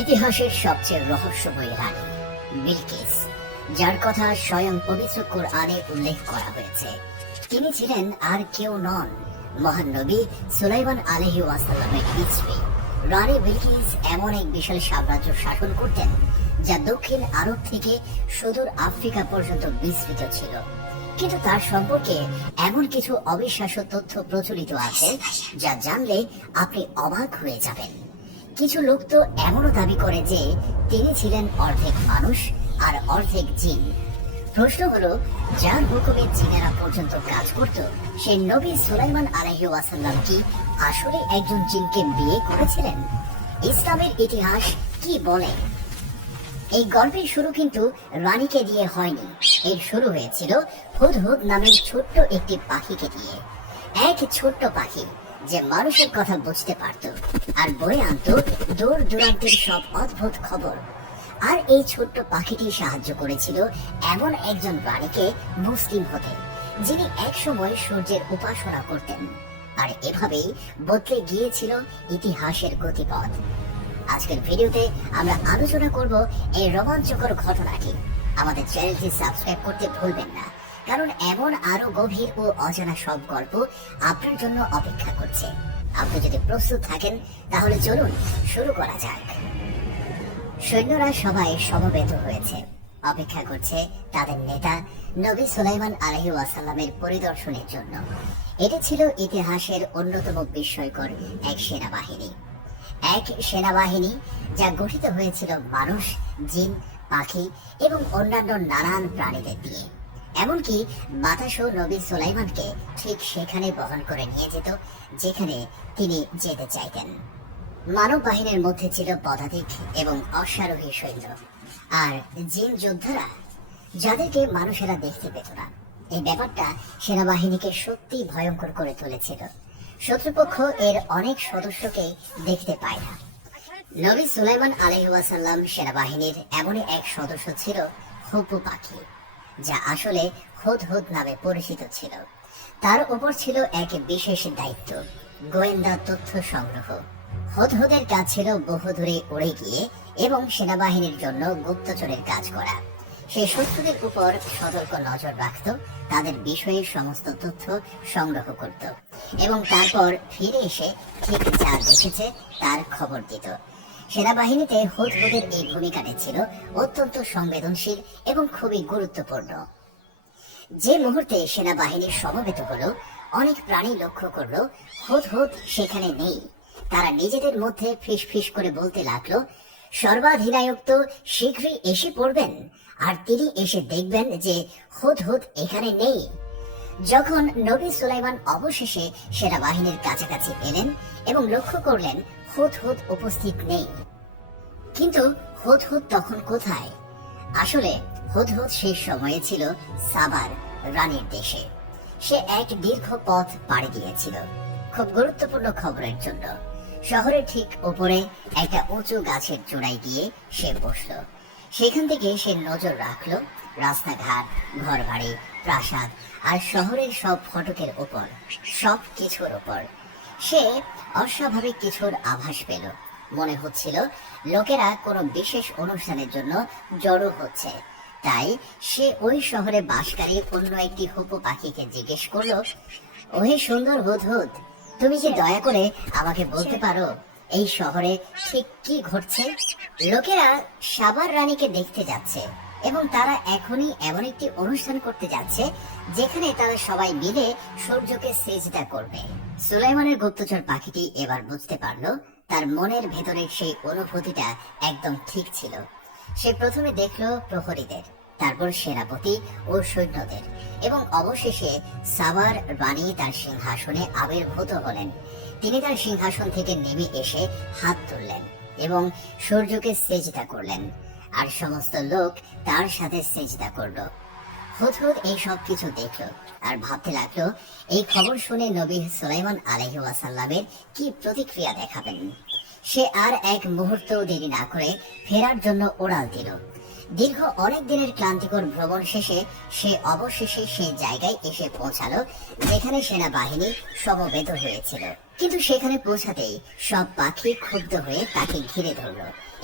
ইতিহাসের সবচেয়ে রহস্যময় রানী বিলকিস, যার কথা স্বয়ং পবিত্র কোরআনে উল্লেখ করা হয়েছে। তিনি ছিলেন আর কেউ নন, মহান নবী সুলাইমান আলাইহি ওয়াসাল্লামের স্ত্রী। রানী বিলকিস এমন এক বিশাল সাম্রাজ্য শাসন করতেন যা দক্ষিণ আরব থেকে সুদূর আফ্রিকা পর্যন্ত বিস্তৃত ছিল। কিন্তু তার সম্পর্কে এমন কিছু অবিশ্বাস্য তথ্য প্রচলিত আছে যা জানলে আপনি অবাক হয়ে যাবেন। কিছু লোক তো এমনও দাবি করে যে তিনি ছিলেন অর্ধেক মানুষ আর অর্ধেক জিন। প্রশ্ন হলো, যার হুকুমে জিনেরা পর্যন্ত কাজ করত, সেই নবী সুলাইমান আলাইহি ওয়াসাল্লাম কি আসলে একজন জিনকে বিয়ে করেছিলেন? ইসলামের ইতিহাস কি বলে? এই গল্পের শুরু কিন্তু রানীকে দিয়ে হয়নি। এর শুরু হয়েছিল হুদহুদ নামের ছোট্ট একটি পাখিকে দিয়ে। এক ছোট্ট পাখি যে মানুষের কথা বুঝতে পারত আর বয়ে আনতো দূর দূরান্তের সব অদ্ভুত খবর। আর এই ছোট্ট পাখিটি সাহায্য করেছিল এমন একজন রানীকে মুসলিম হতে, যিনি একসময় সূর্যের উপাসনা করতেন। আর এভাবেই বদলে গিয়েছিল ইতিহাসের গতিপথ। আজকের ভিডিওতে আমরা আলোচনা করব এই রোমাঞ্চকর ঘটনাটি। আমাদের চ্যানেলটি সাবস্ক্রাইব করতে ভুলবেন না, কারণ এমন আরো গভীর ও অজানা সব গল্প আপনার জন্য অপেক্ষা করছে। আপনি যদি প্রস্তুত থাকেন তাহলে চলুন শুরু করা যাক। সৈন্যরা সবাই সমবেত হয়েছে, অপেক্ষা করছে তাদের নেতা নবী সুলাইমান আলাইহি ওয়াসাল্লামের পরিদর্শনের জন্য। এটি ছিল ইতিহাসের অন্যতম বিস্ময়কর এক সেনাবাহিনী যা গঠিত হয়েছিল মানুষ, জিন, পাখি এবং অন্যান্য নানান প্রাণীদের দিয়ে। এমনকি বাতাসও নবী সুলাইমানকে ঠিক সেখানে বহন করে নিয়ে যেত যেখানে তিনি যেতে চাইতেন। মানব বাহিনীর মধ্যে ছিল পদাতিক এবং অশ্বারোহী সৈন্য আর জিন যোদ্ধারা, যাদেরকে মানুষেরা দেখতে পেত না। এই ব্যাপারটা সেনাবাহিনীকে সত্যি ভয়ঙ্কর করে তুলেছিল। শত্রুপক্ষ এর অনেক সদস্যকে দেখতে পায় না। নবী সুলাইমান আলাইহি ওয়াসাল্লাম সেনাবাহিনীর এমনই এক সদস্য ছিল হুপু পাখি, যা আসলে হুদহুদ নামে পরিচিত ছিল। তার উপর ছিল এক বিশেষ দায়িত্ব, গোয়েন্দা তথ্য সংগ্রহ। হুদহুদের কাজ ছিল বহুদূরে উড়ে গিয়ে এবং সেনাবাহিনীর জন্য গুপ্তচরের কাজ করা। সে শত্রুদের উপর সতর্ক নজর রাখত, তাদের বিষয়ে সমস্ত তথ্য সংগ্রহ করত এবং তারপর ফিরে এসে ঠিক যা দেখেছে তার খবর দিত। সেনাবাহিনীতে হুদহুদের এই ভূমিকাটি ছিল অত্যন্ত সংবেদনশীল এবং খুবই গুরুত্বপূর্ণ। যে মুহূর্তে সেনাবাহিনীর সমবেত হলো, অনেক প্রাণী লক্ষ্য করলো হুদহুদ সেখানে নেই। তারা নিজেদের মধ্যে ফিসফিস করে বলতে লাগলো, সর্বাধিনায়ক তো শীঘ্রই এসে পড়বেন আর তিনি এসে দেখবেন যে হুদহুদ এখানে নেই। যখন নবী সুলাইমান অবশেষে সেনাবাহিনীর কাছাকাছি এলেন এবং লক্ষ্য করলেন হুদহুদ উপস্থিত নেই, কিন্তু হুদহুদ তখন কোথায়? আসলে হুদহুদ সেই সময়ে ছিল সাবার রানীর দেশে। সে এক দীর্ঘ পথ পাড়ি দিয়েছিল খুব গুরুত্বপূর্ণ খবরের জন্য। শহরের ঠিক উপরে একটা উঁচু গাছের চূড়ায় গিয়ে সে বসলো। সেখান থেকে সে নজর রাখলো রাস্তাঘাট, ঘরবাড়ি, প্রাসাদ আর শহরের সব ফটকের উপর, সব কিছুর উপর। সে অস্বাভাবিক কিছুর আভাস পেল। মনে হচ্ছিল লোকেরা কোনো বিশেষ অনুষ্ঠানের জন্য জড়ো হচ্ছে। তাই সে ওই শহরে বাসকারী অন্য একটি হুপু পাখিকে জিজ্ঞেস করলো, ওহে সুন্দর হুদহুদ, তুমি কি দয়া করে আমাকে বলতে পারো এই শহরে ঠিক কি ঘটছে? লোকেরা সাবার রানীকে দেখতে যাচ্ছে এবং তারা এখনই এমন একটি অনুষ্ঠান করতে যাচ্ছে যেখানে তারা সবাই মিলে সূর্যকে সিজদা করবে। সুলাইমানের গুপ্তচর পাখিটি এবার বুঝতে পারলো তার মনের ভেতরের সেই অনুভূতিটা একদম ঠিক ছিল। সে প্রথমে দেখলো প্রহরীদের, তারপর সেনাপতি ও সৈন্যদের, এবং অবশেষে সাবার রানী তার সিংহাসনে আবির্ভূত হলেন। তিনি তার সিংহাসন থেকে নেমে এসে হাত তুললেন এবং সূর্যকে সেজদা করলেন, আর সমস্ত লোক তার সাথে সেজদা করলো। হুদহুদ এই সব কিছু দেখলো আর ভাবতে লাগলো এই খবর শুনে নবী সুলাইমান আলাইহি ওয়াসাল্লামের কি প্রতিক্রিয়া দেখাবেন। সে আর এক মুহূর্ত দেরি না করে ফেরার জন্য উড়াল দিল। দীর্ঘ অনেক দিনের ক্লান্তিকর ভ্রমণ শেষে সে অবশেষে সেই জায়গায় এসে পৌঁছালো যেখানে সেনাবাহিনী সমবেত হয়েছিল। কিন্তু সেখানে পৌঁছাতেই সব পাখি ক্ষুব্ধ হয়ে তাকে ঘিরে ধরল।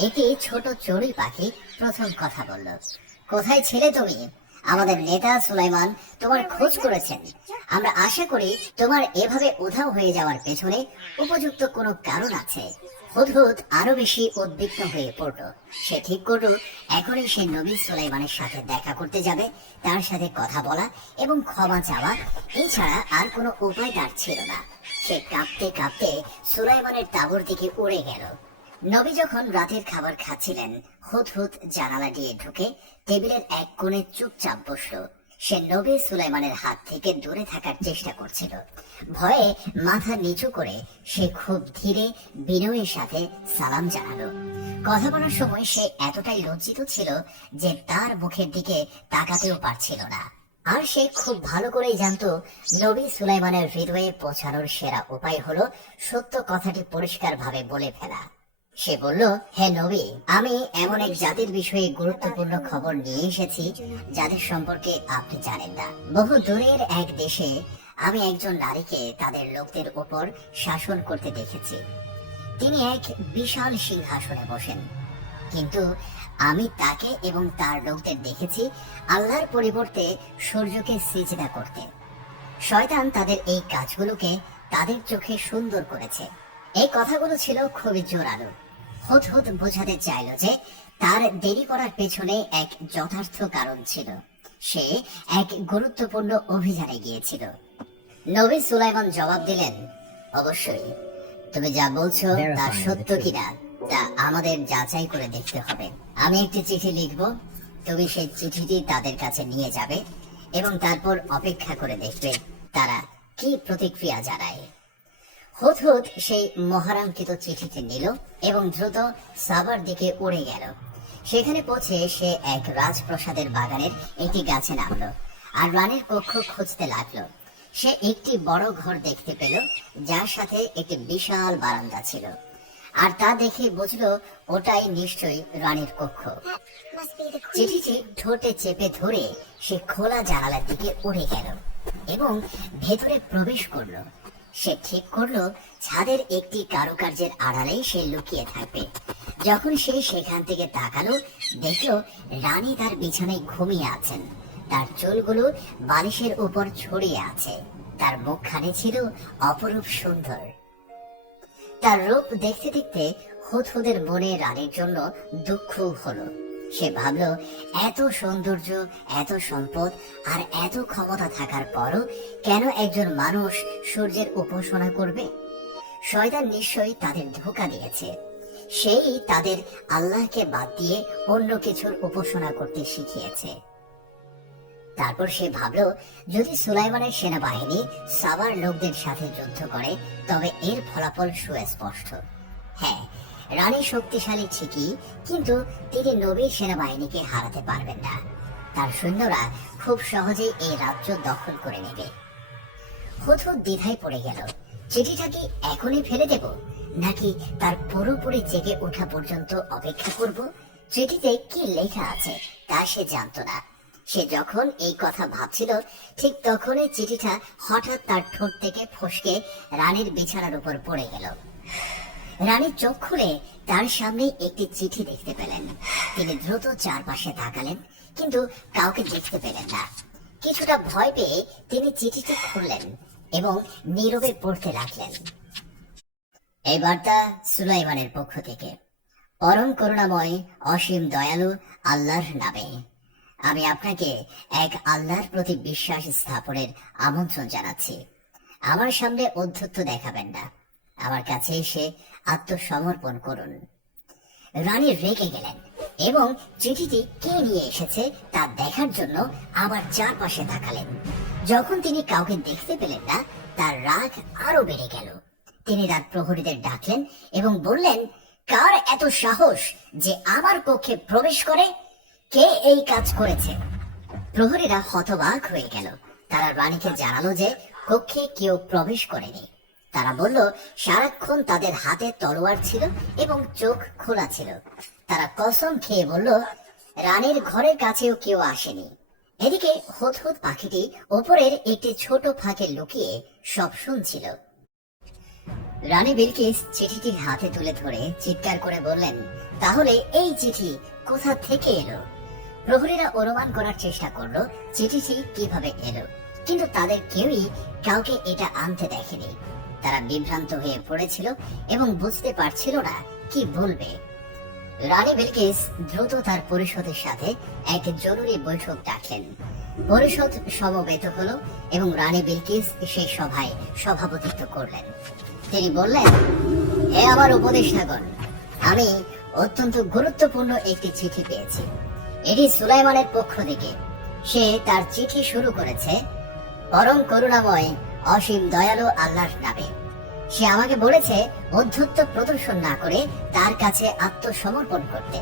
একটি ছোট চড়ুই পাখি প্রথম কথা বলল, কোথায় ছিলে তুমি? আমাদের নেতা সুলাইমান তোমার খোঁজ করেছেন। আমরা আশা করি তোমার এভাবে উধাও হয়ে যাওয়ার পেছনে উপযুক্ত কোনো কারণ আছে। হুদহুদ আরো বেশি উদ্বিগ্ন হয়ে পড়ল। সে ঠিক করল এখনই সে নবী সুলাইমানের সাথে দেখা করতে যাবে, তার সাথে কথা বলা এবং ক্ষমা চাওয়া, এছাড়া আর কোনো উপায় তার ছিল না। সে কাঁপতে কাঁপতে সুলাইমানের তাঁবুর দিকে উড়ে গেল। নবী যখন রাতের খাবার খাচ্ছিলেন, হুদহুদ জানালা দিয়ে ঢুকে টেবিলের এক কোণে চুপচাপ বসল। সে নবী সুলাইমানের হাত থেকে দূরে থাকার চেষ্টা করছিল। ভয়ে মাথা নিচু করে সে খুব ধীরে বিনয়ের সাথে সালাম জানালো। কথা বলার সময় সে এতটাই লজ্জিত ছিল যে তার মুখের দিকে তাকাতেও পারছিল না। আর সে খুব ভালো করেই জানতো নবী সুলাইমানের হৃদয়ে পৌঁছানোর সেরা উপায় হলো সত্য কথাটি পরিষ্কারভাবে বলে ফেলা। সে বলল, হে নবী, আমি এমন এক জাতির বিষয়ে গুরুত্বপূর্ণ খবর নিয়ে এসেছি যাদের সম্পর্কে আপনি জানেন না। বহু দূরের এক দেশে আমি একজন নারীকে তাদের লোকদের উপর শাসন করতে দেখেছি। তিনি এক বিশাল সিংহাসনে বসেন, কিন্তু আমি তাকে এবং তার লোকদের দেখেছি আল্লাহর পরিবর্তে সূর্যকে সিজদা করতে। শয়তান তাদের এই কাজগুলোকে তাদের চোখে সুন্দর করেছে। এই কথাগুলো ছিল খুবই জোরালো। হুদহুদ বোঝাতে চাইল যে তার দেরি করার পেছনে এক যথার্থ কারণ ছিল। সে এক গুরুত্বপূর্ণ অভিযানে গিয়েছিল। নবী সুলাইমান জবাব দিলেন, অবশ্যই, তুমি যা বলছো তা সত্য কিনা তা আমাদের যাচাই করে দেখতে হবে। আমি একটি চিঠি লিখব, তুমি সেই চিঠিটি তাদের কাছে নিয়ে যাবে এবং তারপর অপেক্ষা করে দেখবে তারা কি প্রতিক্রিয়া জানায়। হুদহুদ সেই মহারাঙ্কিত চিঠিটি নিল এবং দ্রুত সাবার দিকে উড়ে গেল। সেখানে পৌঁছে সে এক রাজপ্রাসাদের বাগানের একটি গাছে নামলো আর রানীর কক্ষ খুঁজতে লাগলো। সে একটি বড় ঘর দেখতে পেল যার সাথে একটি বিশাল বারান্দা ছিল, আর তা দেখে বুঝলো ওটাই নিশ্চয়ই রানীর কক্ষ। চিঠিটি ঠোঁটে চেপে ধরে সে খোলা জানালার দিকে উড়ে গেল এবং ভেতরে প্রবেশ করলো। সে ঠিক করলো ছাদের একটি কারুকার্যের আড়ালেই সে লুকিয়ে থাকবে। যখন সে সেখান থেকে তাকালো, দেখলো রানী তার বিছানায় ঘুমিয়ে আছেন। তার চুলগুলো বালিশের উপর ছড়িয়ে আছে। তার মুখখানে ছিল অপরূপ সুন্দর। তার রূপ দেখতে দেখতে হুদহুদের মনে রানীর জন্য দুঃখ হলো। সে ভাবলো, এত সৌন্দর্য, এত সম্পদ আর এত ক্ষমতা থাকার পরও কেন একজন মানুষ সূর্যের উপাসনা করবে? শয়তান নিশ্চয়ই তাদের ধোঁকা দিয়েছে। সেই তাদের আল্লাহকে বাদ দিয়ে অন্য কিছুর উপাসনা করতে শিখিয়েছে। তারপর সে ভাবলো, যদি সুলাইমানের সেনাবাহিনী সাবার লোকদের সাথে যুদ্ধ করে তবে এর ফলাফল সুস্পষ্ট। হ্যাঁ, রানী শক্তিশালী ঠিকই, কিন্তু তিনি নবীর সেনাবাহিনীকে হারাতে পারবেন না। তার সৈন্যরা খুব সহজেই এই রাজ্য দখল করে নেবে। হুদহুদ দ্বিধায় পড়ে গেল, চিঠিটা কি এখনই ফেলে দেব নাকি তার পুরোপুরি জেগে ওঠা পর্যন্ত অপেক্ষা করব? চিঠিতে কি লেখা আছে তা সে জানতো না। সে যখন এই কথা ভাবছিল ঠিক তখনই চিঠিটা হঠাৎ তার ঠোঁট থেকে ফসকে রানীর বিছানার উপর পড়ে গেল। রানী চোখ খুলে তার সামনে একটি চিঠি দেখতে পেলেন। তিনি দ্রুত চারপাশে তাকালেন, কিন্তু কাউকে দেখতে পেলেন না। কিছুটা ভয় পেয়ে তিনি চিঠিটি খুললেন এবং নীরবে পড়তে লাগলেন। এই বার্তা সুলাইমানের পক্ষ থেকে। পরম করুণাময় অসীম দয়ালু আল্লাহর নামে আমি আপনাকে এক আল্লাহর প্রতি বিশ্বাস স্থাপনের আমন্ত্রণ জানাচ্ছি। আমার সামনে অধ্যত্ব দেখাবেন না, আমার কাছে এসে আত্মসমর্পণ করুন। রানী রেগে গেলেন এবং চিঠিটি কে নিয়ে এসেছে তা দেখার জন্য আবার চারপাশে তাকালেন। যখন তিনি কাউকে দেখতে পেলেন না, তার রাগ আরো বেড়ে গেল। তিনি তার প্রহরীদের ডাকলেন এবং বললেন, কার এত সাহস যে আমার কক্ষে প্রবেশ করে? কে এই কাজ করেছে? প্রহরীরা হতবাক হয়ে গেল। তারা রানীকে জানালো যে কক্ষে কেউ প্রবেশ করেনি। তারা বলল, সারাক্ষণ তাদের হাতে তলোয়ার ছিল এবং চোখ খোলা ছিল। তারা কসম খেয়ে বলল, রানীর ঘরের কাছেও কেউ আসেনি। এদিকে হুদহুদ পাখিটি ওপরের একটি ছোট ফাঁকে লুকিয়ে সব শুনছিল। রানী বিলকিস চিঠিটি হাতে তুলে ধরে চিৎকার করে বললেন, তাহলে এই চিঠি কোথা থেকে এলো? প্রহরীরা অনুমান করার চেষ্টা করলো চিঠিটি কিভাবে এলো, কিন্তু তাদের কেউই কাউকে এটা আনতে দেখেনি। তারা বিভ্রান্ত হয়ে পড়েছিল এবং বুঝতে পারছিল না কি বলবে। রানী বিলকিস দ্রুত তার পরিষদের সাথে এক জরুরি বৈঠক ডাকলেন। পরিষদ সমবেত হলো এবং রানী বিলকিস সেই সভায় সভাপতিত্ব করলেন। তিনি বললেন, হে আমার উপদেষ্টাগণ, আমি অত্যন্ত গুরুত্বপূর্ণ একটি চিঠি পেয়েছি। এটি সুলাইমানের পক্ষ থেকে। সে তার চিঠি শুরু করেছে পরম করুণাময় অসীম দয়ালু আল্লাহর নামে। সে আমাকে বলেছে অধ্যত্ব প্রদর্শন না করে তার কাছে আত্মসমর্পণ করতে।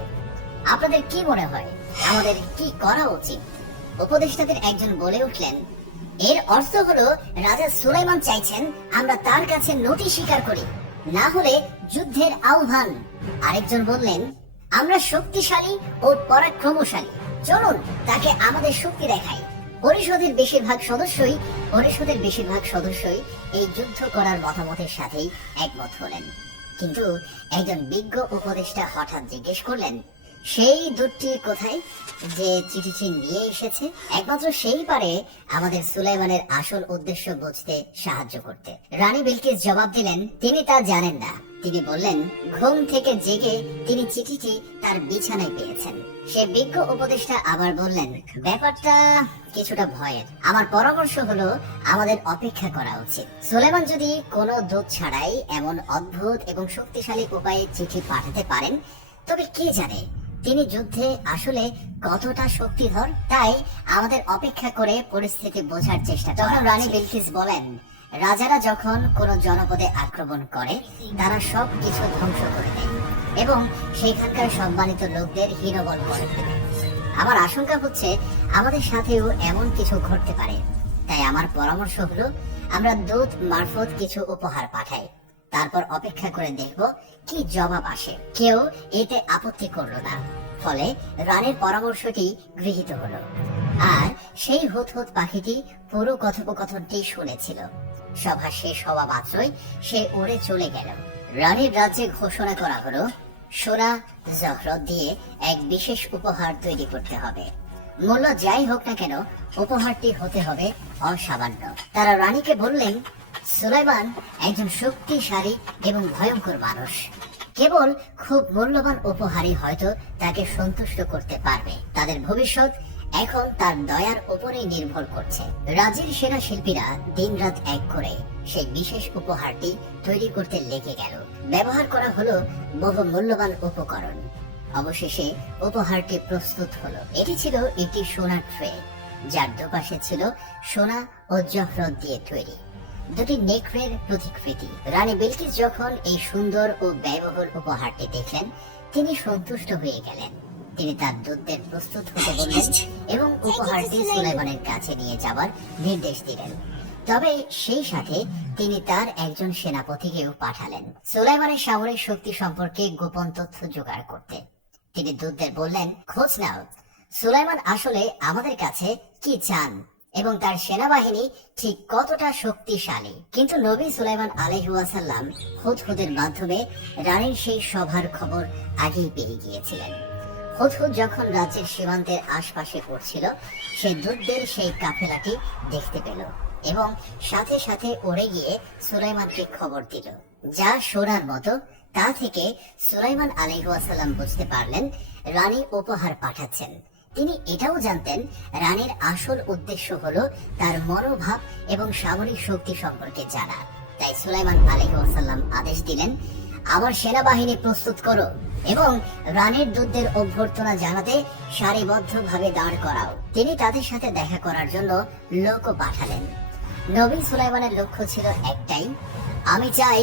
আপনাদের কি মনে হয় আমাদের কি করা উচিত? উপদেষ্টাদের একজন বলে উঠলেন, এর অর্থ হলো রাজা সুলাইমান চাইছেন আমরা তার কাছে নতি স্বীকার করি, না হলে যুদ্ধের আহ্বান। আরেকজন বললেন, আমরা শক্তিশালী ও পরাক্রমশালী, চলুন তাকে আমাদের শক্তি দেখাই। পরিষদের বেশিরভাগ সদস্যই এই যুদ্ধ করার মতামতের সাথেই একমত হলেন। কিন্তু একজন বিজ্ঞ উপদেষ্টা হঠাৎ জিজ্ঞেস করলেন, সেই দূতটি কোথায় যে চিঠিটি নিয়ে এসেছে? একমাত্র সেই পারে আমাদের সুলাইমানের আসল উদ্দেশ্য বুঝতে সাহায্য করতে। রানী বিলকিস জবাব দিলেন, তিনি তা জানেন না। তিনি বললেন, ঘুম থেকে জেগে তিনি চিঠিটি তার বিছানায় পেয়েছেন। সে বিজ্ঞ উপদেষ্টা আবার বললেন, ব্যাপারটা কিছুটা ভয়ের। আমার পরামর্শ হলো আমাদের অপেক্ষা করা উচিত। সুলাইমান যদি কোনো দূত ছাড়াই এমন অদ্ভুত এবং শক্তিশালী উপায়ে চিঠি পাঠাতে পারেন, তবে কে জানে তিনি যুদ্ধে আসলে কতটা শক্তিধর। তাই আমাদের অপেক্ষা করে পরিস্থিতি বোঝার চেষ্টা। তখন রানী বিলকিস বলেন, রাজারা যখন কোন জনপদে আক্রমণ করে তারা সব কিছু ধ্বংস করে দেয় এবং সেখানকার সম্মানিত লোকদের হীনবল করে ফেলে। আমার আশঙ্কা হচ্ছে আমাদের সাথেও এমন কিছু ঘটতে পারে। তাই আমার পরামর্শ হলো আমরা দূত মারফত কিছু উপহার পাঠাই, তারপর অপেক্ষা করে দেখব কি জবাব আসে। কেউ এতে আপত্তি করলো না, ফলে রানীর পরামর্শটি গৃহীত হলো। আর সেই হুদহুদ পাখিটি পুরো কথোপকথনটি শুনেছিল। সভা শেষ হওয়া মাত্রই সে উড়ে চলে গেল। রানীর রাজ্যে ঘোষণা করা হলো সোনা জহরত দিয়ে এক বিশেষ উপহার তৈরি করতে হবে। মূল্য যাই হোক না কেন উপহারটি হতে হবে অসামান্য। তারা রানীকে বললেন, সুলাইমান একজন শক্তিশালী এবং ভয়ঙ্কর মানুষ। কেবল খুব মূল্যবান উপহারই হয়তো তাকে সন্তুষ্ট করতে পারবে। তাদের ভবিষ্যৎ এখন তার দয়ার উপরেই নির্ভর করছে। রাজ্যের সেরা শিল্পীরা দিনরাত এক করে সেই বিশেষ উপহারটি তৈরি করতে লেগে গেল। ব্যবহার করা হলো বহু মূল্যবান উপকরণ। অবশেষে উপহারটি প্রস্তুত হলো। এটি ছিল একটি সোনার ট্রে, যার দুপাশে ছিল সোনা ও জহরত দিয়ে তৈরি দুটি নেকড়ের প্রতিকৃতি। রানী বিলকিস যখন এই সুন্দর ও ব্যয়বহুল উপহারটি দেখলেন, তিনি সন্তুষ্ট হয়ে গেলেন। তিনি তার দূতদের প্রস্তুত হতে বললেন এবং উপহারটি সুলাইমানের কাছে নিয়ে যাওয়ার নির্দেশ দিলেন। তবে সেই সাথে তিনি তার একজন সেনাপতিকেও পাঠালেন সুলাইমানের সামরিক শক্তি সম্পর্কে গোপন তথ্য জোগাড় করতে। তিনি দূতদের বললেন, খোঁজ নাও সুলাইমান আসলে আমাদের কাছে কি চান এবং তার সেনাবাহিনী ঠিক কতটা শক্তিশালী। কিন্তু নবী সুলাইমান আলাইহিস সালাম হুদহুদের মাধ্যমে রানীর সেই সভার খবর আগেই পেয়ে গিয়েছিলেন। হুদহুদ যখন রাজ্যের সীমান্তের আশপাশে পড়ছিল, সে দূতদের সেই কাফেলাটি দেখতে পেল এবং সাথে সাথে উড়ে গিয়ে সুলাইমানকে খবর দিল। যা শোনার মতো তা থেকে সুলাইমান আলাইহিস সালাম বুঝতে পারলেন রানী উপহার পাঠাচ্ছেন। তিনি এটাও জানতেন রানীর আসল উদ্দেশ্য হলো তার মনোভাব এবং সামরিক শক্তি সম্পর্কে জানা। তাই সুলাইমান আলাইহিস সালাম আদেশ দিলেন, আমার সেনাবাহিনী প্রস্তুত করো এবং রানীর দূতদের অভ্যর্থনা জানাতে সারিবদ্ধভাবে দাঁড় করাও। তিনি তাদের সাথে দেখা করার জন্য লোকও পাঠালেন। নবী সুলাইমানের লক্ষ্য ছিল একটাই, আমি চাই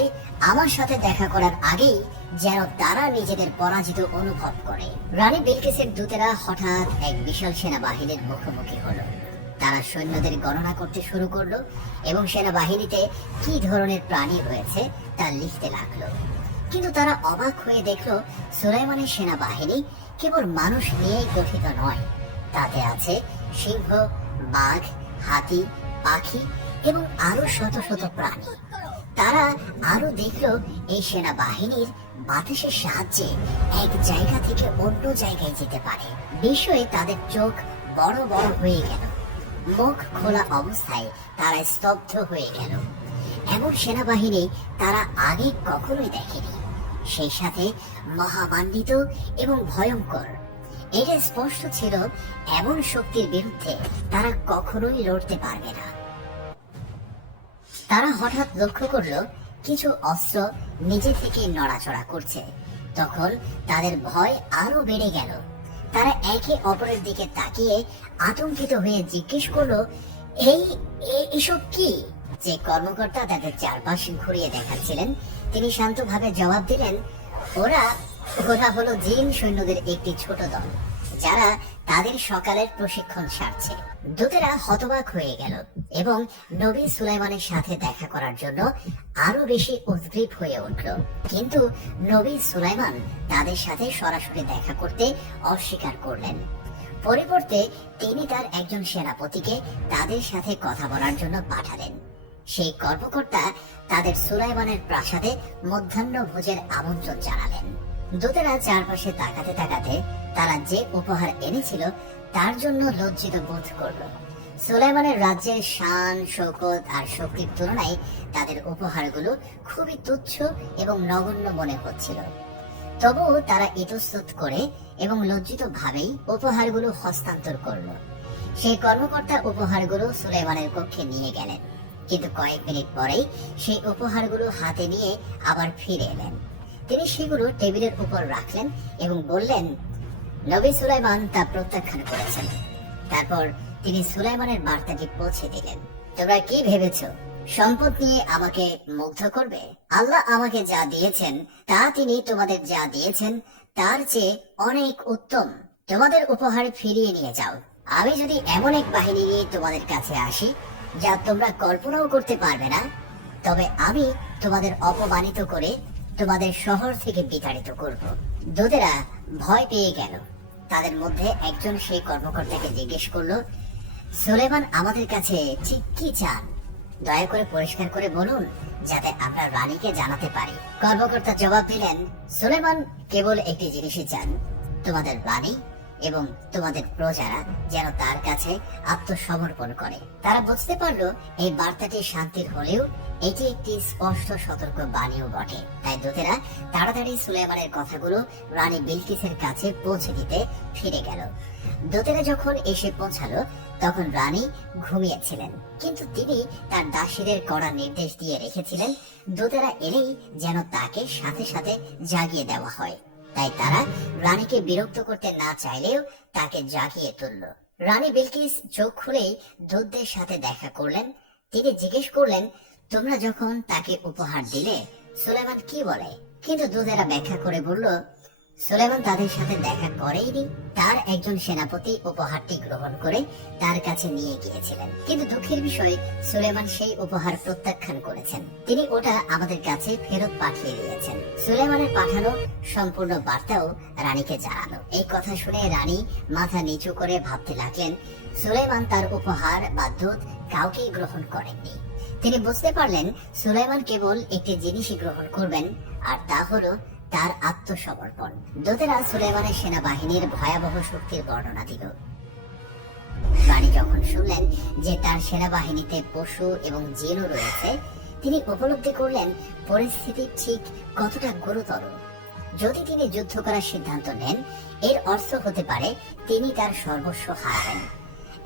আমার সাথে দেখা করার আগেই যেন তারা নিজেদের পরাজিত অনুভব করে। রানী বিলকিসের দূতেরা হঠাৎ এক বিশাল সেনাবাহিনীর মুখোমুখি হলো। তারা সৈন্যদের গণনা করতে শুরু করলো এবং সেনাবাহিনীতে কি ধরনের প্রাণী রয়েছে তা লিখতে লাগলো। কিন্তু তারা অবাক হয়ে দেখলো সুলাইমানের সেনাবাহিনী কেবল মানুষ নিয়েই গঠিত নয়, তাতে আছে সিংহ, বাঘ, হাতি, পাখি এবং আরো শত শত প্রাণী। তারা আরো দেখলো এই সেনাবাহিনীর বাতাসের সাহায্যে এক জায়গা থেকে অন্য জায়গায় যেতে পারে। বিষয়ে তাদের চোখ বড় বড় হয়ে গেল, মুখ খোলা অবস্থায় তারা স্তব্ধ হয়ে গেল। এমন সেনাবাহিনী তারা আগে কখনোই দেখেনি, সেই সাথে মহামান্বিত এবং ভয়ঙ্কর। এটা স্পষ্ট ছিল এমন শক্তির বিরুদ্ধে তারা কখনোই লড়তে পারবে না। তারা হঠাৎ লক্ষ্য করলো কিছু অস্ত্র নিজে থেকে নড়াচড়া করছে। তখন তাদের ভয় আরো বেড়ে গেল। তারা একে অপরের দিকে তাকিয়ে আতঙ্কিত হয়ে জিজ্ঞেস করলো, এসব কি? যে কর্মকর্তা তাদের চারপাশ ঘুরিয়ে দেখাচ্ছিলেন তিনি শান্তভাবে জবাব দিলেন, ওরা হলো জিন সৈন্যদের একটি ছোট দল, যারা তাদের সকালের প্রশিক্ষণ সারছে। দূতেরা হতবাক হয়ে গেল এবং নবী সুলাইমানের সাথে দেখা করার জন্য আরো বেশি উদ্গ্রীব হয়ে উঠল। কিন্তু নবী সুলাইমান তাদের সাথে সরাসরি দেখা করতে অস্বীকার করলেন। পরিবর্তে তিনি তার একজন সেনাপতিকে তাদের সাথে কথা বলার জন্য পাঠালেন। সেই কর্মকর্তা তাদের সুলাইমানের প্রাসাদে মধ্যাহ্ন ভোজের আমন্ত্রণ জানালেন। দূতেরা চারপাশে তাকাতে তাকাতে তারা যে উপহার এনেছিল তার জন্য লজ্জিত বোধ করল। সুলাইমানের রাজ্যের শান, শৌকত আর শক্তির তুলনায় তাদের উপহারগুলো খুবই তুচ্ছ এবং নগণ্য মনে হচ্ছিল। তবুও তারা ইতস্তত করে এবং লজ্জিত ভাবেই উপহারগুলো হস্তান্তর করল। সেই কর্মকর্তা উপহারগুলো সুলাইমানের কক্ষে নিয়ে গেলেন, কিন্তু কয়েক মিনিট পরেই সেই উপহারগুলো হাতে নিয়ে আবার ফিরে এলেন। তিনি সেগুলো টেবিলের উপর রাখলেন এবং বললেন, নবী সুলাইমান তা প্রত্যাখ্যান করেছেন। তারপর তিনি সুলাইমানের বার্তাটি পৌঁছে দিলেন, তোমরা কি ভেবেছ সম্পদ নিয়ে আমাকে মুগ্ধ করবে? আল্লাহ আমাকে যা দিয়েছেন তা তিনি তোমাদের যা দিয়েছেন তার চেয়ে অনেক উত্তম। তোমাদের উপহার ফিরিয়ে নিয়ে যাও। আমি যদি এমন এক বাহিনী নিয়ে তোমাদের কাছে আসি যা তোমরা কল্পনাও করতে পারবে না, তবে আমি তোমাদের অপমানিত করে তোমাদের শহর থেকে বিতাড়িত করব। দূতেরা ভয় পেয়ে গেল। তাদের মধ্যে একজন সেই কর্মকর্তাকে জিজ্ঞেস করলো, সুলেমান আমাদের কাছে ঠিক কি চান? দয়া করে পরিষ্কার করে বলুন, যাতে আমরা রানীকে জানাতে পারি। কর্মকর্তা জবাব দিলেন, সুলেমান কেবল একটি জিনিসই চান, তোমাদের রানী এবং তোমাদের প্রজারা যেন তার কাছে আত্মসমর্পণ করে। তারা বুঝতে পারলো এই বার্তাটি শান্তির হলেও এটি একটি স্পষ্ট সতর্ক বাণীও বটে। তাই দূতেরা তাড়াতাড়ি সুলাইমানের কথাগুলো রানী বিলকিসের কাছে পৌঁছে দিতে ফিরে গেল। দূতেরা যখন এসে পৌঁছালো তখন রানী ঘুমিয়েছিলেন, কিন্তু তিনি তার দাসীদের কড়া নির্দেশ দিয়ে রেখেছিলেন দূতেরা এলেই যেন তাকে সাথে সাথে জাগিয়ে দেওয়া হয়। তাই তারা রানীকে বিরক্ত করতে না চাইলেও তাকে জাগিয়ে তুলল। রানী বিলকিস চোখ খুলেই দূতদের সাথে দেখা করলেন। তিনি জিজ্ঞেস করলেন, তোমরা যখন তাকে উপহার দিলে সুলেমান কি বলে? কিন্তু দূতেরা ব্যাখ্যা করে বলল, সুলেমান তাদের সাথে দেখা করেইনি। তার একজন সেনাপতি উপহারটি গ্রহণ করে তার কাছে নিয়ে গিয়েছিলেন, কিন্তু দুঃখের বিষয় সুলেমান সেই উপহার প্রত্যাখ্যান করেছেন। তিনি ওটা আমাদের কাছে ফেরত পাঠিয়ে দিয়েছেন। সুলেমানের পাঠানো সম্পূর্ণ বার্তাও রানীকে জানানো। এই কথা শুনে রানী মাথা নিচু করে ভাবতে লাগলেন, সুলেমান তার উপহার বা দূত কাউকেই গ্রহণ করেননি। তিনি বুঝতে পারলেন সুলাইমান কেবল একটি জিনিসই গ্রহণ করবেন, আর তা হলো তার আত্মসমর্পণ। দূতেরা সুলাইমানের সেনাবাহিনীর ভয়াবহ শক্তির বর্ণনা দিল। রানী যখন শুনলেন যে তার সেনাবাহিনীতে পশু এবং জিনও রয়েছে, তিনি উপলব্ধি করলেন পরিস্থিতি ঠিক কতটা গুরুতর। যদি তিনি যুদ্ধ করার সিদ্ধান্ত নেন, এর অর্থ হতে পারে তিনি তার সর্বস্ব হারাবেন।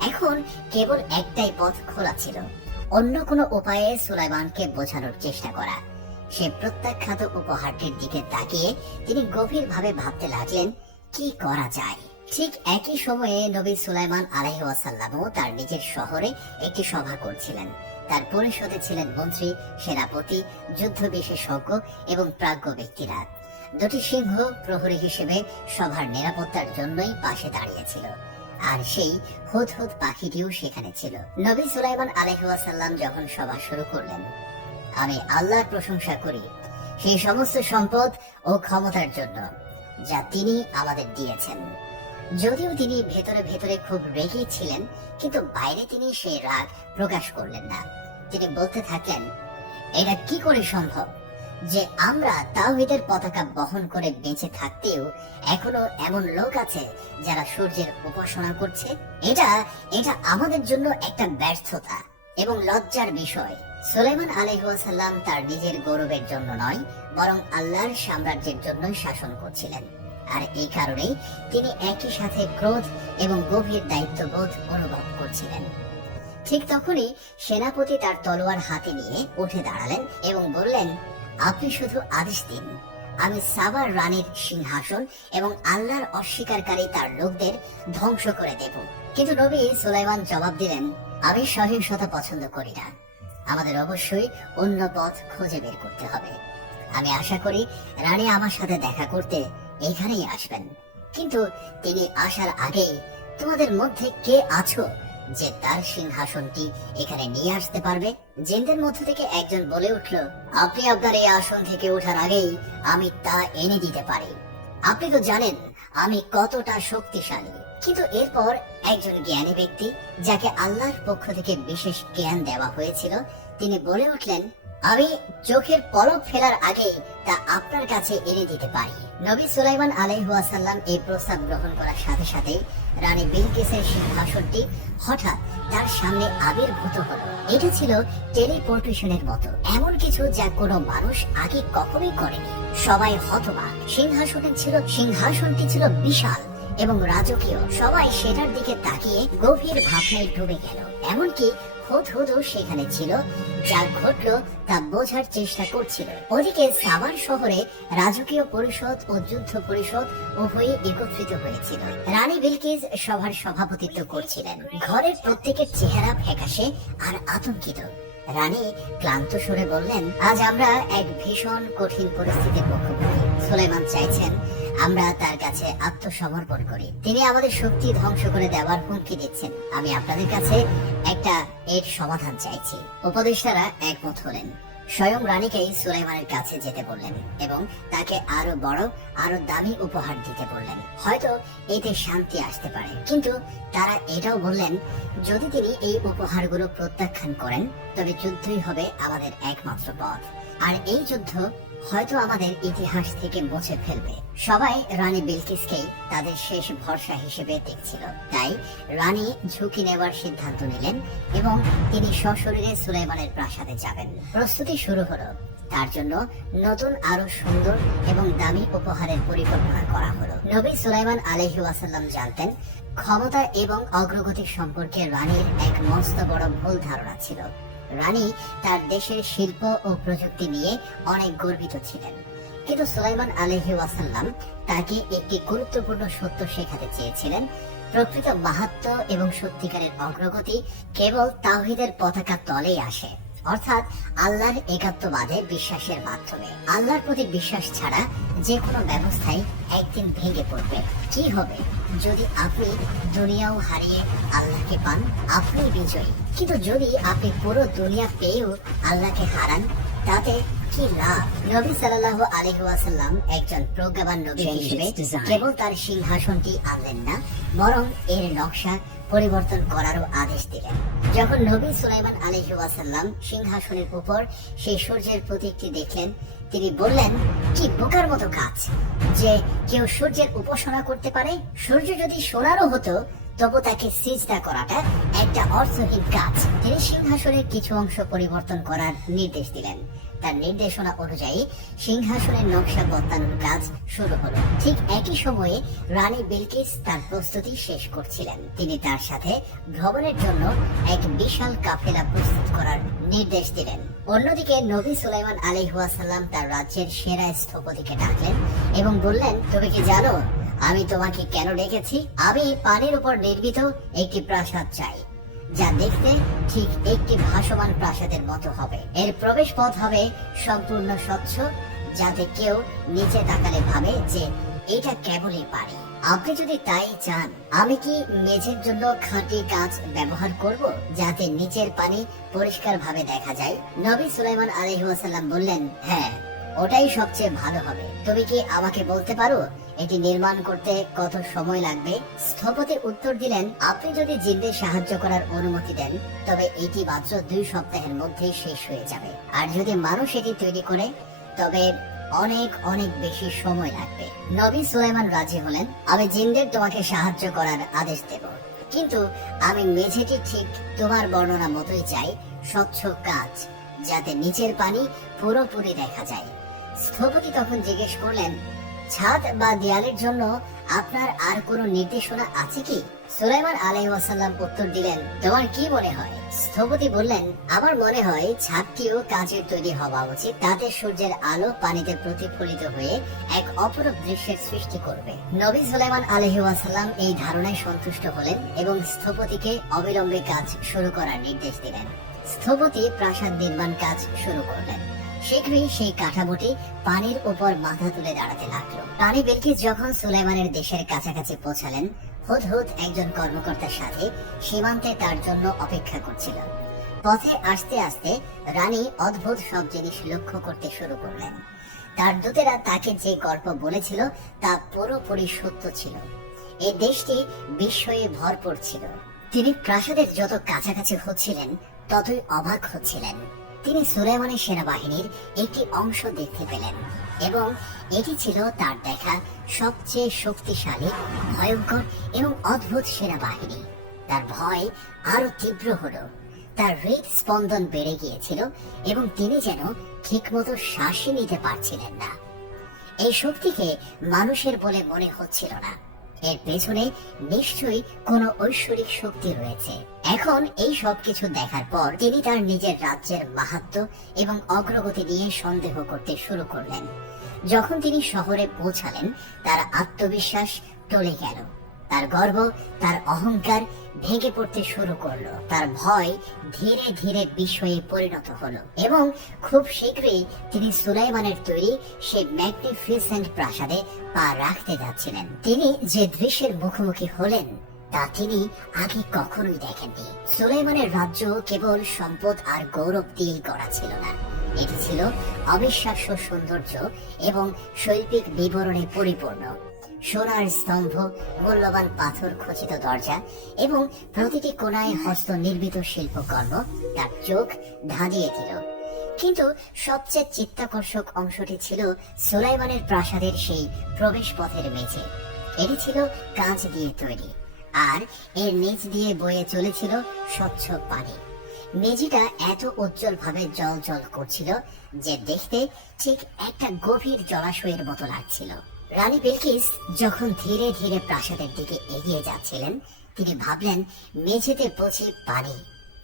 এখন কেবল একটাই পথ খোলা ছিল, অন্য কোনো উপায়ে সুলাইমানকে বোঝানোর চেষ্টা করা। সে প্রত্যাখ্যাত উপহারটির দিকে তাকিয়ে তিনি গভীরভাবে ভাবতে লাগলেন, কি করা যায়। ঠিক একই সময়ে নবী সুলাইমান আলাইহিস ওয়াসাল্লামও তার নিজের শহরে একটি সভা করছিলেন। তার পরিষদে ছিলেন মন্ত্রী, সেনাপতি, যুদ্ধ বিশেষজ্ঞ এবং প্রাজ্ঞ ব্যক্তিরা। দুটি সিংহ প্রহরী হিসেবে সভার নিরাপত্তার জন্যই পাশে দাঁড়িয়েছিল, আর সেই হুদহুদ পাখিটিও সেখানে ছিল। নবী সুলাইমান আলাইহিস ওয়াসাল্লাম যখন সভা শুরু করলেন, আমি আল্লাহর প্রশংসা করি সেই সমস্ত সম্পদ ও ক্ষমতার জন্য যা তিনি আমাদের দিয়েছেন। যদিও তিনি ভেতরে ভেতরে খুব রেগে ছিলেন, কিন্তু বাইরে তিনি সেই রাগ প্রকাশ করলেন না। তিনি বলতে থাকলেন, এটা কি করে সম্ভব যে আমরা তাওহীদের পতাকা বহন করে বেঁচে থাকতেও এখনো এমন লোক আছে যারা সূর্যের উপাসনা করছে? এটা এটা আমাদের জন্য একটা ব্যর্থতা এবং লজ্জার বিষয়। সুলাইমান আলাইহিসসালাম তার নিজের গৌরবের জন্য নয়, বরং আল্লাহর সাম্রাজ্যের জন্যই শাসন করছিলেন। আর এই কারণেই তিনি একই সাথে ক্রোধ এবং গভীর দায়িত্ববোধ অনুভব করছিলেন। ঠিক তখনই সেনাপতি তার তলোয়ার হাতে নিয়ে উঠে দাঁড়ালেন এবং বললেন, আপনি শুধু আদেশ দিন, আমি সাবার রানীর সিংহাসন এবং আল্লাহর অস্বীকারী তার লোকদের ধ্বংস করে দেব। কিন্তু নবী সুলাইমান জবাব দিলেন, আমি সহিংসতা পছন্দ করি না, আমাদের অবশ্যই অন্য পথ খুঁজে বের করতে হবে। আমি আশা করি রানী আমার সাথে দেখা করতে এখানেই আসবেন, কিন্তু তিনি আসার আগেই তোমাদের মধ্যে কে আছো যে তার সিংহাসনটি এখানে নিয়ে আসতে পারবে? জিনদের মধ্য থেকে একজন বলে উঠল, আপনি আপনার এই আসন থেকে ওঠার আগেই আমি তা এনে দিতে পারি। আপনি তো জানেন আমি কতটা শক্তিশালী। কিন্তু এরপর একজন জ্ঞানী ব্যক্তি, যাকে আল্লাহর পক্ষ থেকে বিশেষ জ্ঞান দেওয়া হয়েছিল, তিনি বলে উঠলেন, আমি চোখের পলক ফেলার আগে তা আপনার কাছে এনে দিতে পারি। নবী সুলাইমান আলাইহিসসালাম এই প্রস্তাব গ্রহণ করার সাথে সাথে রানী বিলকিসের সিংহাসনটি হঠাৎ তার সামনে আবির্ভূত হলো। এটা ছিল টেলিপোর্টেশনের মতো, এমন কিছু যা কোনো মানুষ আগে কখনোই করেনি। সবাই হতবাক। সিংহাসনটি ছিল বিশাল এবং রাজকীয়। সবাই সেটার দিকে তাকিয়ে গভীর ভাবনায় ডুবে গেল। এমনকি হুদহুদও সেখানে ছিল, যা ঘটলো তা বোঝার চেষ্টা করছিল। ওদিকে সাবার শহরে রাজকীয় পরিষদ ও যুদ্ধ পরিষদ উভয়ই একত্রিত হয়েছিল। রানী বিলকিস সভার সভাপতিত্ব করছিলেন। ঘরের প্রত্যেকের চেহারা ফ্যাকাশে আর আতঙ্কিত। রানী ক্লান্ত সুরে বললেন, আজ আমরা এক ভীষণ কঠিন পরিস্থিতির মুখোমুখি। সুলাইমান চাইছেন আমরা তার কাছে আত্মসমর্পণ করি। তিনি আমাদের শক্তি ধ্বংস করে দেওয়ার হুমকি দিচ্ছেন। আমি আপনাদের কাছে একটা এর সমাধান চাইছি। উপদেষ্টারা একমত হলেন। স্বয়ং রানীকেই সুলাইমানের কাছে যেতে বললেন এবং তাকে আরো বড়, আরো দামি উপহার দিতে বললেন। হয়তো এতে শান্তি আসতে পারে। কিন্তু তারা এটাও বললেন, যদি তিনি এই উপহারগুলো প্রত্যাখ্যান করেন, তবে যুদ্ধই হবে আমাদের একমাত্র পথ। আর এই যুদ্ধ হয়তো আমাদের ইতিহাস থেকে মুছে ফেলবে। সবাই রানী বিলকিসকে তাদের শেষ ভরসা হিসেবে দেখছিল। তাই রানী ঝুঁকি নেওয়ার সিদ্ধান্ত নিলেন এবং তিনি সশরীরে সুলাইমানের প্রাসাদে যাবেন। প্রস্তুতি শুরু হলো। তার জন্য নতুন আরো সুন্দর এবং দামি উপহারের পরিকল্পনা করা হলো। নবী সুলাইমান আলাইহিসসালাম জানতেন, ক্ষমতা এবং অগ্রগতি সম্পর্কে রানীর এক মস্ত বড় ভুল ধারণা ছিল। রানী তার দেশের শিল্প ও প্রযুক্তি নিয়ে অনেক গর্বিত ছিলেন। কিন্তু সুলাইমান আলাইহিসসালাম তাকে একটি গুরুত্বপূর্ণ সত্য শেখাতে চেয়েছিলেন। প্রকৃত মাহাত্ম্য এবং সত্যিকারের অগ্রগতি কেবল তাওহীদের পতাকা তলেই আসে, অর্থাৎ আল্লাহর একাত্মবাদে বিশ্বাসের মাধ্যমে। আল্লাহর প্রতি বিশ্বাস ছাড়া যে কোনো ব্যবস্থাই একদিন ভেঙে পড়বে। কি হবে যদি আপনি দুনিয়াও হারিয়ে আল্লাহকে পান? আপনি বিজয়ী। কিন্তু যদি আপনি পুরো দুনিয়া পেয়েও আল্লাহকে হারান, তাতে কি লাভ? নবী সাল্লাল্লাহু আলাইহি ওয়াসাল্লাম একজন প্রজ্ঞাবান নবী হিসেবে কেবল তার সিংহাসনটি আনলেন না, বরং এর নকশা পরিবর্তন করারও আদেশ দিলেন। যখন নবী সুলাইমান আলাইহি ওয়াসাল্লাম সিংহাসনের উপর সেই সূর্যের প্রতীকটি দেখলেন, তিনি বললেন, কি বোকার মতো কাজ যে কেউ সূর্যের উপাসনা করতে পারে। সূর্য যদি সোনারও হতো, তবু তাকে সিজদা করাটা একটা অর্থহীন কাজ। তিনি সিংহাসনের কিছু অংশ পরিবর্তন করার নির্দেশ দিলেন। তার নির্দেশনা অনুযায়ী সিংহাসনের নকশা বদলানোর কাজ শুরু হলো। ঠিক একই সময়ে রানী বিলকিস তার প্রস্তুতি শেষ করছিলেন। তিনি তার সাথে ভ্রমণের জন্য এক বিশাল কাফেলা প্রস্তুত করার নির্দেশ দিলেন। অন্যদিকে নবী সুলাইমান আলাইহিসসালাম তার রাজ্যের সেরা স্থপতিকে ডাকলেন এবং বললেন, তুমি কি জানো আমি তোমাকে কেন ডেকেছি? আমি পানির উপর নির্মিত একটি প্রাসাদ চাই, যা দেখতে ঠিক একটি ভাসমান প্রাসাদের মতো হবে। এর প্রবেশ পথ হবে সম্পূর্ণ স্বচ্ছ, যাতে কেউ নিচে তাকালে ভাবে যে এটা কেবলই পানি। আপনি যদি তাই চান, আমি কি মেঝের জন্য খাঁটি কাঁচ ব্যবহার করব, যাতে নিচের পানি পরিষ্কার ভাবে দেখা যায়? নবী সুলাইমান আলাইহিসসালাম বললেন, হ্যাঁ, ওটাই সবচেয়ে ভালো হবে। তুমি কি আমাকে বলতে পারো এটি নির্মাণ করতে কত সময় লাগবে? স্থপতি উত্তর দিলেন, আপনি যদি জিনদের সাহায্য করার অনুমতি দেন তবে এটি মাত্র 2 সপ্তাহের মধ্যেই শেষ হয়ে যাবে। আর যদি মানুষ এটি তৈরি করে তবে অনেক অনেক বেশি সময় লাগবে। নবী সুলাইমান রাজি হলেন, আমি জিনদের তোমাকে সাহায্য করার আদেশ দেব, কিন্তু আমি মেঝেটি ঠিক তোমার বর্ণনা মতোই চাই, স্বচ্ছ কাঁচ, যাতে নিচের পানি পুরোপুরি দেখা যায়। স্থপতি তখন জিজ্ঞেস করলেন, ছাদ বা দেয়ালের জন্য আপনার আর কোনো নির্দেশনা আছে কি? সুলাইমান আলাইহিস ওয়াসাল্লাম উত্তর দিলেন, তোমার কি মনে হয়? স্থপতি বললেন, আমার মনে হয় ছাদটিও কাঁচের তৈরি হওয়া উচিত, তাতে সূর্যের আলো পানিতে প্রতিফলিত হয়ে এক অপরূপ দৃশ্যের সৃষ্টি করবে। নবী সুলাইমান আলাইহিস ওয়াসাল্লাম এই ধারণায় সন্তুষ্ট হলেন এবং স্থপতিকে অবিলম্বে কাজ শুরু করার নির্দেশ দিলেন। স্থপতি প্রাসাদ নির্মাণ কাজ শুরু করলেন। শীঘ্রই সেই কাঠামোটি পানির উপর মাথা তুলে দাঁড়াতে লাগলো। রানী বিলকিস যখন সুলাইমানের দেশের কাছাকাছি পৌঁছালেন, হুদহুদ একজন কর্মকর্তার সাথে সীমান্তে তার জন্য অপেক্ষা করছিল। পথে আসতে আসতে রানী অদ্ভুত সব জিনিস লক্ষ্য করতে শুরু করলেন। তার দূতেরা তাকে যে গল্প বলেছিল তা পুরোপুরি সত্য ছিল। এই দেশটি বিস্ময়ে ভরপুর ছিল। তিনি প্রাসাদের যত কাছাকাছি হচ্ছিলেন ততই অবাক হচ্ছিলেন। তিনি সুলাইমানের সেনাবাহিনীর একটি অংশ দেখতে পেলেন এবং এটি ছিল তার দেখা সবচেয়ে শক্তিশালী, ভয়ঙ্কর এবং অদ্ভুত সেনাবাহিনী। তার ভয় আরো তীব্র হলো, তার হৃদস্পন্দন বেড়ে গিয়েছিল এবং তিনি যেন ঠিকমতো শ্বাসই নিতে পারছিলেন না। এই শক্তিকে মানুষের বলে মনে হচ্ছিল না, এর পেছনে নিশ্চয়ই কোনো ঐশ্বরিক শক্তি রয়েছে। এখন এই সব কিছু দেখার পর তিনি তার নিজের রাজ্যের মাহাত্ম্য এবং অগ্রগতি নিয়ে সন্দেহ করতে শুরু করলেন। যখন তিনি শহরে পৌঁছালেন, তার আত্মবিশ্বাস টলে গেল, তার গর্ব, তার অহংকার ভেঙে পড়তে শুরু করলো। তার ভয় ধীরে ধীরে বিস্ময়ে পরিণত হলো এবং খুব শীঘ্রই তিনি সুলাইমানের তৈরি সেই ম্যাগনিফিসেন্ট প্রাসাদে পা রাখতে যাচ্ছিলেন। তিনি যে দৃশ্যের মুখোমুখি হলেন তা তিনি আগে কখনোই দেখেননি। সুলাইমানের রাজ্য কেবল সম্পদ আর গৌরব দিয়েই গড়া ছিল না, এটি ছিল অবিশ্বাস্য সৌন্দর্য এবং শৈল্পিক বিবরণে পরিপূর্ণ। সোনার স্তম্ভ, মূল্যবান পাথর খচিত দরজা এবং প্রতিটি কোণায় হস্ত নির্মিত শিল্পকর্ম তার চোখ ধাঁধিয়ে দিল। কিন্তু সবচেয়ে চিত্তাকর্ষক অংশটি ছিল সুলাইমানের প্রাসাদের সেই প্রবেশ পথের মেঝে। এটি ছিল কাঁচ দিয়ে তৈরি আর এর নিচ দিয়ে বয়ে চলেছিল স্বচ্ছ পানি। মেঝেটা এত উজ্জ্বল ভাবে জল জল করছিল যে দেখতে ঠিক একটা গভীর জলাশয়ের মতো লাগছিল। রানী বিলকিস যখন ধীরে ধীরে প্রাসাদের দিকে এগিয়ে যাচ্ছিলেন, তিনি ভাবলেন মেঝেতে পৌঁছে পানি,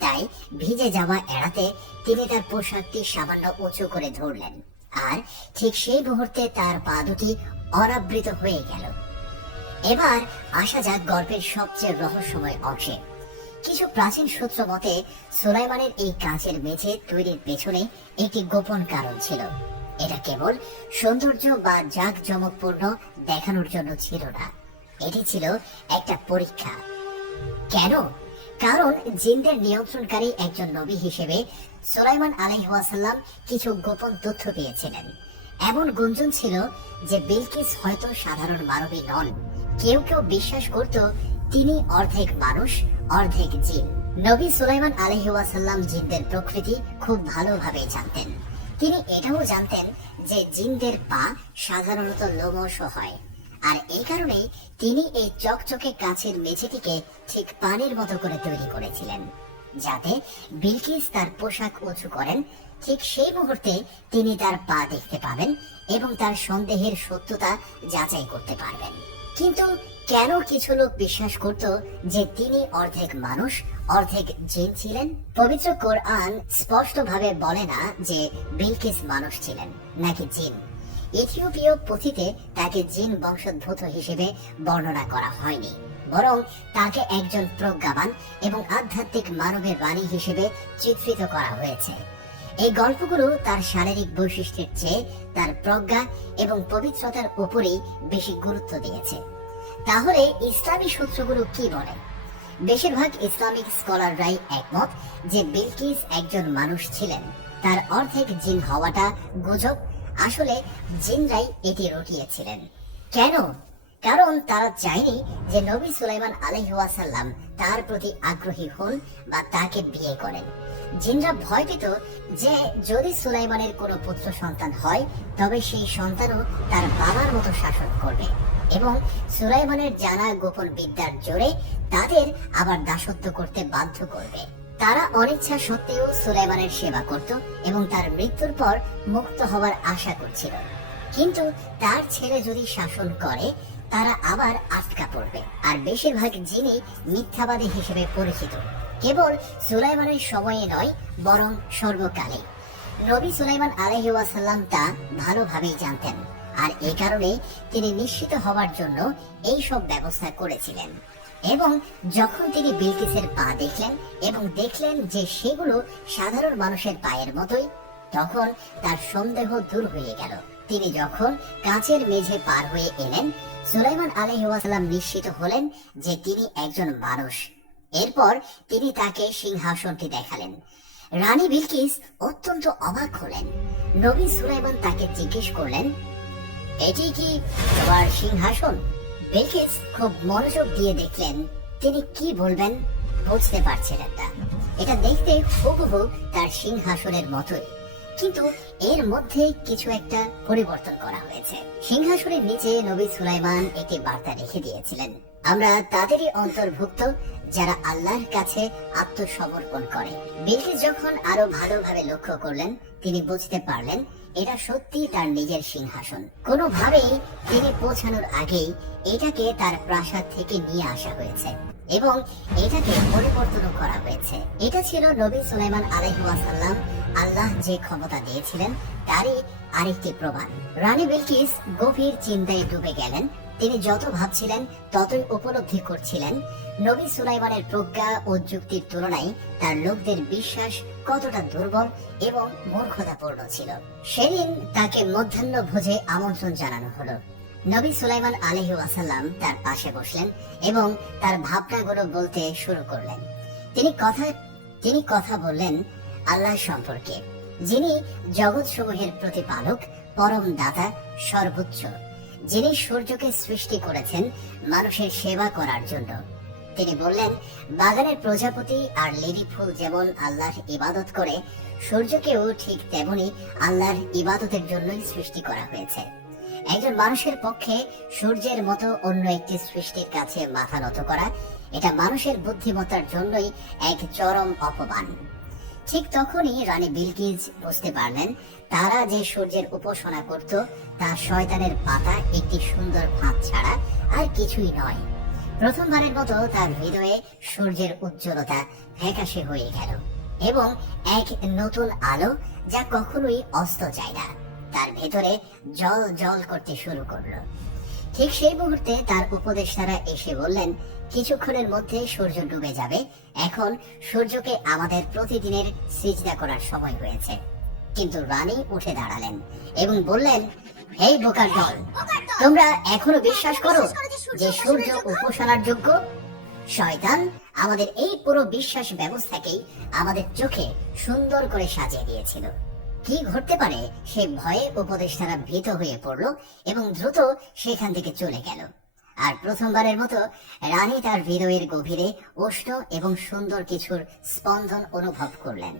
তাই ভিজে যাওয়া এড়াতে তিনি তার পোশাকটি সামান্য উঁচু করে ধরলেন। আর ঠিক সেই মুহূর্তে তার পা দুটি অনাবৃত হয়ে গেল। এবার আসা যাক গল্পের সবচেয়ে রহস্যময় অংশে। কিছু প্রাচীন সূত্র মতে সুলাইমানের এই কাঁচের মেঝে তৈরির পেছনে একটি গোপন কারণ ছিল। এটা কেবল সৌন্দর্য বা জাঁকজমকপূর্ণ দেখানোর জন্য ছিল না, এটি ছিল একটা পরীক্ষা। কেন? কারণ জিনদের নিয়ন্ত্রণকারী একজন নবী হিসেবে সুলাইমান আলাইহিস ওয়াসাল্লাম কিছু গোপন তথ্য পেয়েছিলেন। এমন গুঞ্জন ছিল যে বিলকিস হয়তো সাধারণ মানবী নন। কেউ কেউ বিশ্বাস করত তিনি অর্ধেক মানুষ, অর্ধেক জিন। নবী সুলাইমান আলাইহিস ওয়াসাল্লাম জিনদের প্রকৃতি খুব ভালোভাবে জানতেন। তিনি এটাও জানতেন যে জিনদের পা সাধারণত লোমশ হয়, আর এই কারণেই তিনি এই চকচকে কাচের মেঝেটিকে ঠিক পানির মতো করে তৈরি করেছিলেন, যাতে বিলকিস তার পোশাক উঁচু করেন ঠিক সেই মুহূর্তে তিনি তার পা দেখতে পাবেন এবং তার সন্দেহের সত্যতা যাচাই করতে পারবেন। কিন্তু কেন কিছু লোক বিশ্বাস করত যে তিনি অর্ধেক মানুষ, অর্ধেক জিন ছিলেন? পবিত্র কোরআন স্পষ্টভাবে বলে না যে বিলকিস মানুষ ছিলেন নাকি জিন। ইথিওপীয় পুঁথিতে তাকে জিন বংশোদ্ভূত হিসেবে বর্ণনা করা হয়নি, বরং তাকে একজন প্রজ্ঞাবান এবং আধ্যাত্মিক মানবের রানী হিসেবে চিত্রিত করা হয়েছে। এই গল্পগুলো তার শারীরিক বৈশিষ্ট্যের চেয়ে তার প্রজ্ঞা এবং পবিত্রতার উপরেই বেশি গুরুত্ব দিয়েছে। তাহলে ইসলামী সূত্রগুলো কি বলে? বেশিরভাগ ইসলামিক স্কলাররাই একমত যে বিলকিস একজন মানুষ ছিলেন। তার অর্ধেক জিন হওয়াটা গুজব আসলে জিনরাই এটি রটিয়েছিলেন। কেন? কারণ তারা চায়নি যে নবী সুলাইমান আলাইহিস সালাম তার প্রতি আগ্রহী হন বা তাকে বিয়ে করেন। জিনরা ভয় পেত যে যদি সুলাইমানের কোনো পুত্র সন্তান হয় তবে সেই সন্তানও তার বাবার মতো শাসন করবে এবং সুলাইমানের জানা গোপন বিদ্যার জোরে তাদের আবার দাসত্ব করতে বাধ্য করবে। তারা অনিচ্ছা সত্ত্বেও সুলাইমানের সেবা করত এবং তার মৃত্যুর পর মুক্ত হওয়ার আশা করছিল। কিন্তু তার ছেলে যদি শাসন করে তারা আবার আটকা পড়বে। আর বেশিরভাগ জিনই মিথ্যাবাদী হিসেবে পরিচিত, কেবল সুলাইমানের সময়ে নয় বরং সর্বকালে। নবী সুলাইমান আলাইহিস সালাম তা ভালোভাবেই জানতেন, আর এই কারণে তিনি নিশ্চিত হওয়ার জন্য এই সব ব্যবস্থা করেছিলেন। এবং যখন তিনি বিলকিসের পা দেখলেন এবং দেখলেন যে সেগুলো সাধারণ মানুষের পায়ের মতোই, তখন তার সন্দেহ দূর হয়ে গেল। তিনি যখন কাঁচের মেঝে পার হয়ে এলেন, সুলাইমান আলাইহিস সালাম নিশ্চিত হলেন যে তিনি একজন মানুষ। এরপর তিনি তাকে সিংহাসনটি দেখালেন। রানী বিলকিস অত্যন্ত অবাক হলেন। নবী সুলাইমান তাকে জিজ্ঞেস করলেন, এটি কি তোমার সিংহাসন? বিলকিস খুব মনোযোগ দিয়ে দেখলেন তিনি কি বলবেন বুঝতে পারছিলেন না। এটা দেখতে হুবহু তার সিংহাসনের মতোই, কিন্তু এর মধ্যে কিছু একটা পরিবর্তন করা হয়েছে। সিংহাসনের নিচে নবী সুলাইমান একটি বার্তা রেখে দিয়েছিলেন, আমরা তাদেরই অন্তর্ভুক্ত যারা আল্লাহর কাছে আত্মসমর্পণ করে। বিলকিস যখন আরো ভালোভাবে লক্ষ্য করলেন, তিনি বুঝতে পারলেন এটা সত্যি তার নিজের সিংহাসন। কোনোভাবেই তিনি পৌঁছানোর আগেই এটাকে তার প্রাসাদ থেকে নিয়ে আসা হয়েছে এবং এটাকে পরিবর্তন করা হয়েছে। এটা ছিল নবী সুলাইমান আলাইহিস সালাম আল্লাহ যে ক্ষমতা দিয়েছিলেন তারই আরেকটি প্রমাণ। রানী বিলকিস গভীর চিন্তায় ডুবে গেলেন। তিনি যত ভাবছিলেন ততই উপলব্ধি করছিলেন নবী সুলাইমানের প্রজ্ঞা ও যুক্তির তুলনায় তার লোকদের বিশ্বাস কতটা দুর্বল এবং মূর্খতাপূর্ণ ছিল। সেদিন তাকে মধ্যাহ্ন ভোজে আমন্ত্রণ জানানো হলো। নবী সুলাইমান আলাইহিস সালাম তার পাশে বসলেন এবং তার ভাবনাগুলো বলতে শুরু করলেন। তিনি কথা বললেন আল্লাহ সম্পর্কে, যিনি জগৎ সমূহের প্রতিপালক, পরম দাতা, সর্বোচ্চ, যিনি সূর্যকে সৃষ্টি করেছেন মানুষের সেবা করার জন্য। তিনি বললেন, বাগানের প্রজাপতি আর লিলি ফুল যেমন আল্লাহর ইবাদত করে, সূর্যকেও ঠিক তেমনি আল্লাহর ইবাদতের জন্যই সৃষ্টি করা হয়েছে। একজন মানুষের পক্ষে সূর্যের মতো অন্য একটি সৃষ্টির কাছে মাথা নত করা, এটা মানুষের বুদ্ধিমত্তার জন্যই এক চরম অপমান। ঠিক তখনই রানী বিলকিস বুঝতে পারলেন তারা যে সূর্যের উপাসনা করত তা শয়তানের পাতা একটি সুন্দর ফাঁদ ছাড়া আর কিছুই নয়। প্রথমবারের মতো তার হৃদয়ে সূর্যের উজ্জ্বলতা ফ্যাকাশে হয়ে গেল এবং এক নতুন আলো যা কখনোই অস্ত যায় না তার ভেতরে জল জল করতে শুরু করলো। ঠিক সেই মুহূর্তে তার উপদেষ্টারা এসে বললেন, কিছুক্ষণের মধ্যে সূর্য ডুবে যাবে, এখন সূর্যকে আমাদের প্রতিদিনের সিজদা করার সময় হয়েছে। কিন্তু রানী উঠে দাঁড়ালেন এবং বললেন, হে বোকার দল, তোমরা এখনো বিশ্বাস করো যে সূর্য উপাসনার যোগ্য? শয়তান আমাদের এই পুরো বিশ্বাস ব্যবস্থাকেই আমাদের চোখে সুন্দর করে সাজিয়ে দিয়েছিল। কি ঘটতে পারে সে ভয়ে উপদেষ্টারা ভীত হয়ে পড়ল এবং দ্রুত সেখান থেকে চলে গেল। আর প্রথমবারের মতো রানী তার হৃদয়ের গভীরে উষ্ণ এবং সুন্দর কিছুর স্পন্দন অনুভব করলেন।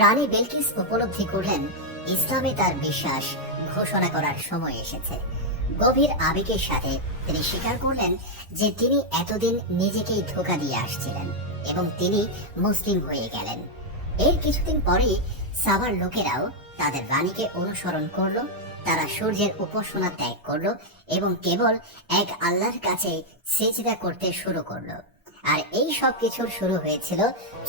রানী বিলকিস উপলব্ধি করলেন ইসলামে তার বিশ্বাস ঘোষণা করার সময় এসেছে। গভীর আবেগের সাথে তিনি স্বীকার করলেন যে তিনি এতদিন নিজেকেই ধোঁকা দিয়ে আসছিলেন এবং তিনি মুসলিম হয়ে গেলেন। এর কিছুদিন পরেই সাবার লোকেরাও তাদের রানীকে অনুসরণ করলো। তারা সূর্যের উপাসনা ত্যাগ করলো এবং কেবল এক আল্লাহর কাছে সিজদা করতে শুরু করলো। আর এই সব কিছুর শুরু হয়েছিল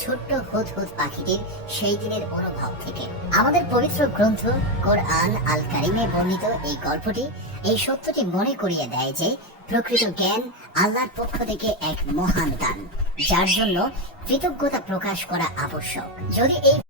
ছোট্ট হুদহুদ পাখিটির সেই দিনের অনুভব থেকে। আমাদের পবিত্র গ্রন্থ কোরআন আল কারিমে বর্ণিত এই গল্পটি এই সত্যটি মনে করিয়ে দেয় যে প্রকৃত জ্ঞান আল্লাহর পক্ষ থেকে এক মহান দান, যার জন্য কৃতজ্ঞতা প্রকাশ করা আবশ্যক। যদি এই